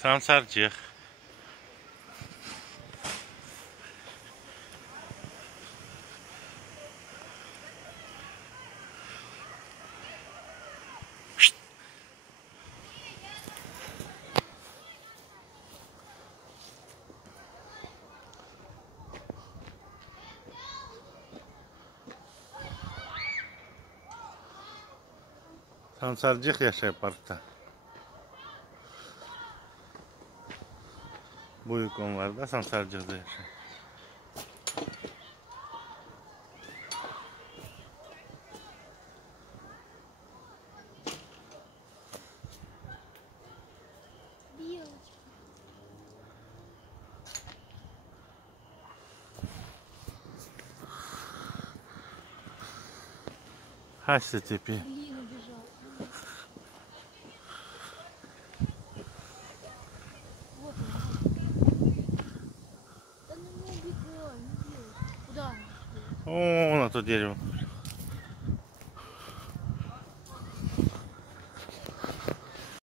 Сансарчех. Сансарчех яшай паркта. Буйком var da Sansarcık'ta yaşay. Хасти теперь. Блин, убежал. Вот он. Да ну не убегай, не делай. Куда? О, на то дерево.